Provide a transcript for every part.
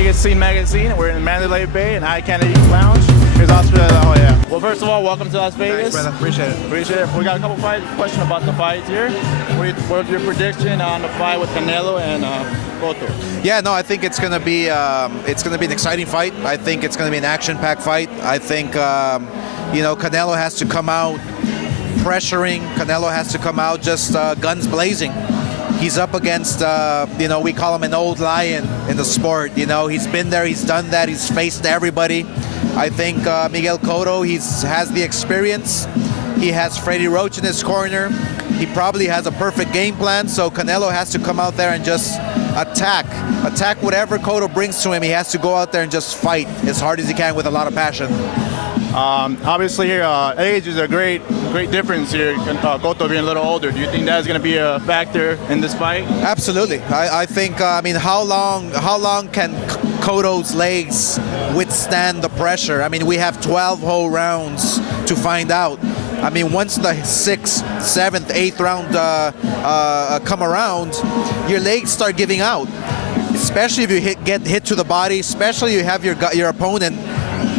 Vegas Scene Magazine. We're in Mandalay Bay in High Kennedy Lounge. Here's Oscar De La Hoya. Well, first of all, welcome to Las Vegas. Thanks, brother. Appreciate it. Appreciate it. We got a couple questions about the fight here. What's your prediction on the fight with Canelo and Cotto? Yeah, no, I think it's gonna be an exciting fight. I think it's gonna be an action-packed fight. I think Canelo has to come out pressuring. Canelo has to come out just guns blazing. He's up against, we call him an old lion in the sport. He's been there, he's done that, he's faced everybody. I think Miguel Cotto, has the experience. He has Freddie Roach in his corner. He probably has a perfect game plan, so Canelo has to come out there and just attack whatever Cotto brings to him. He has to go out there and just fight as hard as he can with a lot of passion. Obviously here, age is a great difference here. Cotto being a little older. Do you think that's going to be a factor in this fight? Absolutely. I think, how long can Cotto's legs withstand the pressure? We have 12 whole rounds to find out. Once the 6th, 7th, 8th round come around, your legs start giving out. Especially if you get hit to the body, especially you have your opponent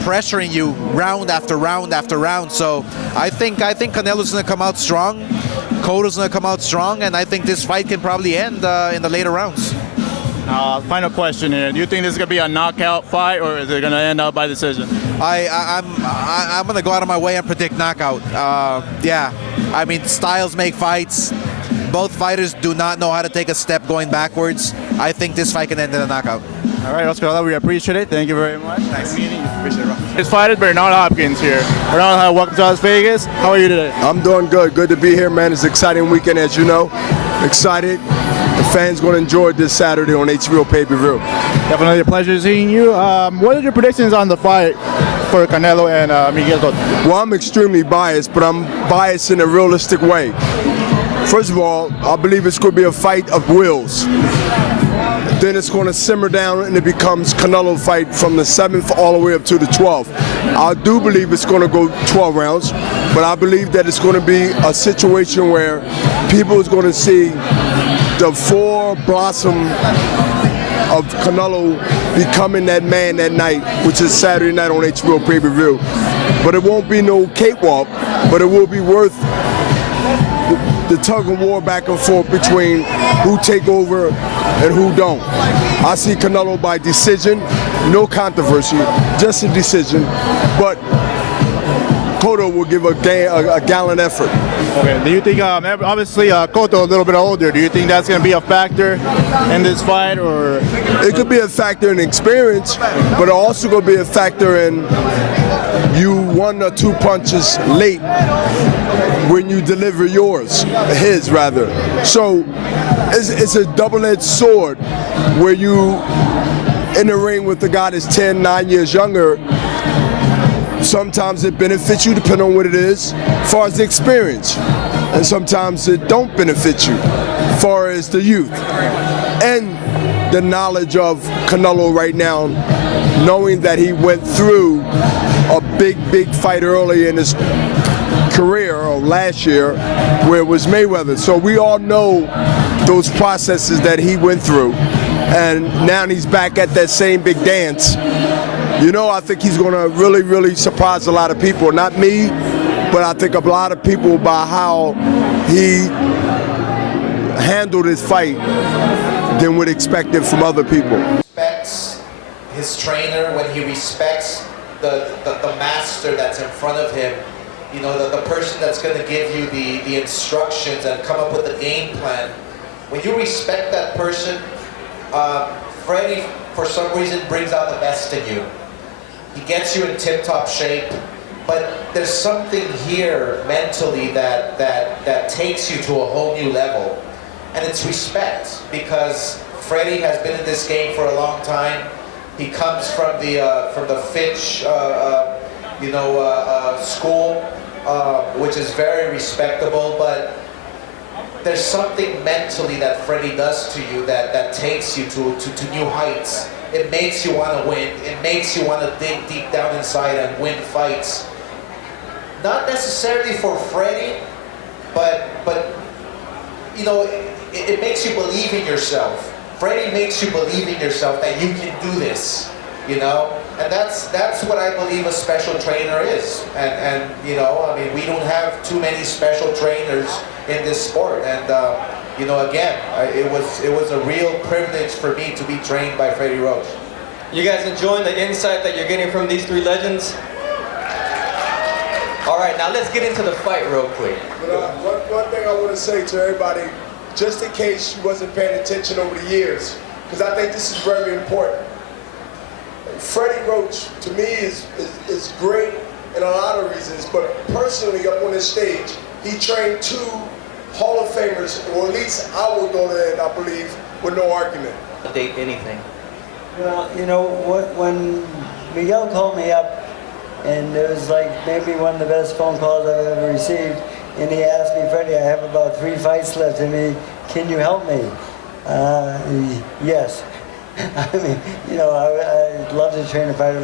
pressuring you round after round after round. So I think Canelo's going to come out strong. Cotto's going to come out strong, and I think this fight can probably end in the later rounds. Final question here. Do you think this is going to be a knockout fight, or is it going to end up by decision? I'm going to go out of my way and predict knockout. Styles make fights. Both fighters do not know how to take a step going backwards. I think this fight can end in a knockout. All right, Oscar, we appreciate it. Thank you very much. Nice meeting you. Appreciate it. His fighter, Bernard Hopkins here. Bernard, welcome to Las Vegas. How are you today? I'm doing good. Good to be here, man. It's an exciting weekend, as you know. Excited. The fans going to enjoy it this Saturday on HBO pay-per-view. Definitely a pleasure seeing you. What are your predictions on the fight for Canelo and Miguel Cotto? Well, I'm extremely biased, but I'm biased in a realistic way. First of all, I believe it's going to be a fight of wills. Then it's going to simmer down and it becomes Canelo fight from the 7th all the way up to the 12th. I do believe it's going to go 12 rounds, but I believe that it's going to be a situation where people is going to see the full blossom of Canelo becoming that man that night, which is Saturday night on HBO pay-per-view. But it won't be no cakewalk, but it will be worth the tug of war back and forth between who take over and who don't. I see Canelo by decision, no controversy, just a decision, but Cotto will give a gallant effort. Okay. Do you think, obviously Cotto a little bit older, do you think that's going to be a factor in this fight, or? It could be a factor in experience, but also going to be a factor in you 1 or 2 punches late when you deliver his rather. So it's a double-edged sword where you in the ring with the guy that's 9 years younger. Sometimes it benefits you depending on what it is, as far as the experience. And sometimes it don't benefit you, as far as the youth. And the knowledge of Canelo right now, knowing that he went through a big fight early in his career, or last year, where it was Mayweather. So we all know those processes that he went through. And now he's back at that same big dance. I think he's going to really surprise a lot of people. Not me, but I think a lot of people by how he handled his fight than would expect it from other people. Respects his trainer, when he respects the master that's in front of him, the person that's going to give you the instructions and come up with the game plan. When you respect that person, Freddie, for some reason, brings out the best in you. He gets you in tip-top shape, but there's something here mentally that takes you to a whole new level, and it's respect, because Freddie has been in this game for a long time. He comes from the Fitch, school, which is very respectable, but there's something mentally that Freddie does to you that takes you to new heights. It makes you want to win. It makes you want to dig deep down inside and win fights. Not necessarily for Freddie, but it makes you believe in yourself. Freddie makes you believe in yourself that you can do this, you know, and that's what I believe a special trainer is. And you know, I mean, we don't have too many special trainers in this sport, and you know, again, it was a real privilege for me to be trained by Freddie Roach. You guys enjoying the insight that you're getting from these three legends? All right, now let's get into the fight real quick. One thing I want to say to everybody, just in case you wasn't paying attention over the years, because I think this is very important. Freddie Roach, to me, is great in a lot of reasons, but personally, up on this stage, he trained two Hall of Famers, or at least I would go there, I believe, with no argument. Date anything. Well, you know, when Miguel called me up, and it was like maybe one of the best phone calls I've ever received, and he asked me, Freddie, I have about 3 fights left in me, can you help me? Yes. I mean, you know, I'd love to train a fighter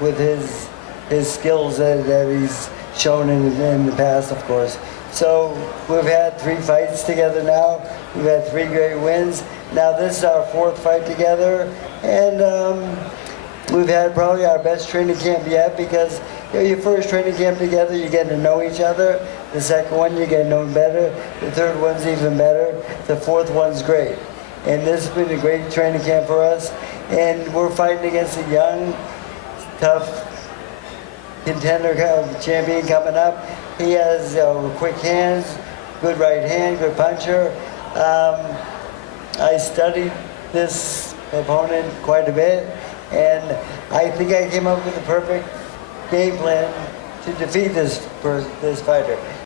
with his skills that he's shown in the past, of course. So we've had 3 fights together now. We've had 3 great wins. Now this is our 4th fight together, and we've had probably our best training camp yet, because you know, your first training camp together, you get to know each other. The second one, you get known better. The third one's even better. The 4th one's great. And this has been a great training camp for us. And we're fighting against a young, tough contender champion coming up. He has quick hands, good right hand, good puncher. I studied this opponent quite a bit, and I think I came up with the perfect game plan to defeat this fighter.